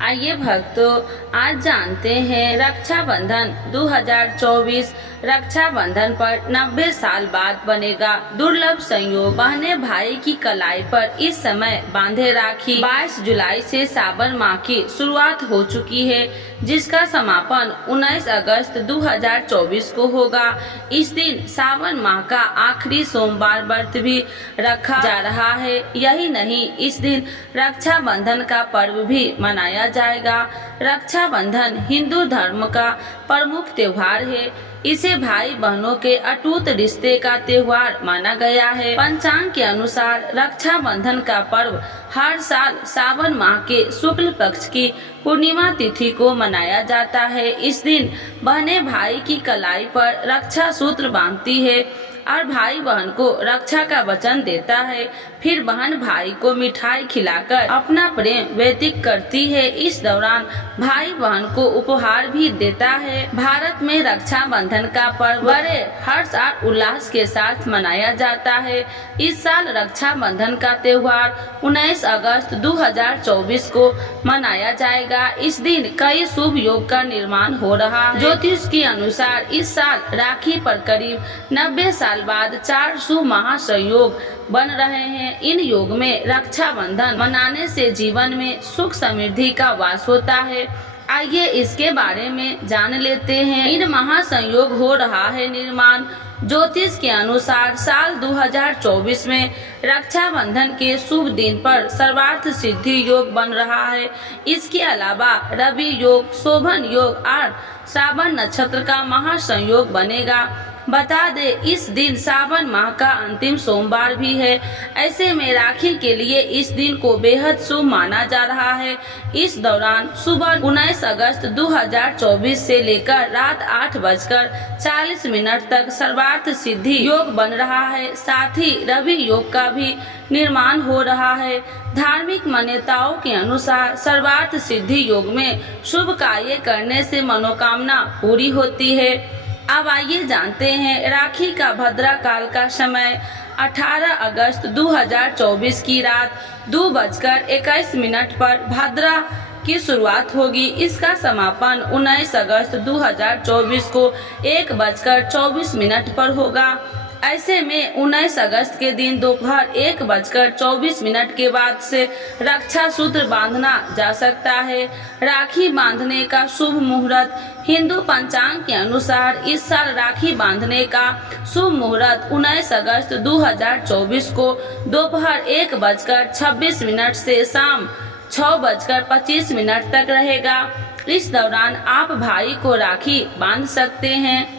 आइए भक्तों, आज जानते हैं रक्षाबंधन 2024। रक्षाबंधन पर 90 साल बाद बनेगा दुर्लभ संयोग। बहने भाई की कलाई पर इस समय बांधे राखी। 22 जुलाई से सावन माह की शुरुआत हो चुकी है, जिसका समापन 19 अगस्त 2024 को होगा। इस दिन सावन माह का आखिरी सोमवार व्रत भी रखा जा रहा है। यही नहीं, इस दिन रक्षाबंधन का पर्व भी मनाया जाएगा। रक्षाबंधन हिंदू धर्म का प्रमुख त्योहार है। इसे भाई बहनों के अटूट रिश्ते का त्योहार माना गया है। पंचांग के अनुसार रक्षाबंधन का पर्व हर साल सावन माह के शुक्ल पक्ष की पूर्णिमा तिथि को मनाया जाता है। इस दिन बहनें भाई की कलाई पर रक्षा सूत्र बांधती है और भाई बहन को रक्षा का वचन देता है। फिर बहन भाई को मिठाई खिलाकर अपना प्रेम व्यतीत करती है। इस दौरान भाई बहन को उपहार भी देता है। भारत में रक्षाबंधन का पर्व बड़े हर्ष और उल्लास के साथ मनाया जाता है। इस साल रक्षाबंधन का त्योहार 19 अगस्त 2024 को मनाया जाएगा। इस दिन कई शुभ योग का निर्माण हो रहा है। ज्योतिष के अनुसार इस साल राखी पर करीब 90 साल बाद 4 शुभ महासंयोग बन रहे हैं। इन योग में रक्षाबंधन मनाने से जीवन में सुख समृद्धि का वास होता है। आइए इसके बारे में जान लेते हैं। इन महासंयोग हो रहा है निर्माण। ज्योतिष के अनुसार साल 2024 में रक्षाबंधन के शुभ दिन पर सर्वार्थ सिद्धि योग बन रहा है। इसके अलावा रवि योग, शोभन योग और श्रावण नक्षत्र का महासंयोग बनेगा। बता दे, इस दिन सावन माह का अंतिम सोमवार भी है। ऐसे में राखी के लिए इस दिन को बेहद शुभ माना जा रहा है। इस दौरान सुबह 19 अगस्त 2024 से लेकर रात 8:40 तक सर्वार्थ सिद्धि योग बन रहा है। साथ ही रवि योग का भी निर्माण हो रहा है। धार्मिक मान्यताओं के अनुसार सर्वार्थ सिद्धि योग में शुभ कार्य करने से मनोकामना पूरी होती है। अब आइए जानते हैं राखी का भद्रा काल का समय। 18 अगस्त 2024 की रात 2:21 पर भद्रा की शुरुआत होगी। इसका समापन 19 अगस्त 2024 को 1:24 पर होगा। ऐसे में 19 अगस्त के दिन दोपहर 1:24 के बाद से रक्षा सूत्र बांधना जा सकता है। राखी बांधने का शुभ मुहूर्त। हिंदू पंचांग के अनुसार इस साल राखी बांधने का शुभ मुहूर्त 19 अगस्त 2024 को दोपहर 1:26 से शाम 6:25 तक रहेगा। इस दौरान आप भाई को राखी बांध सकते हैं।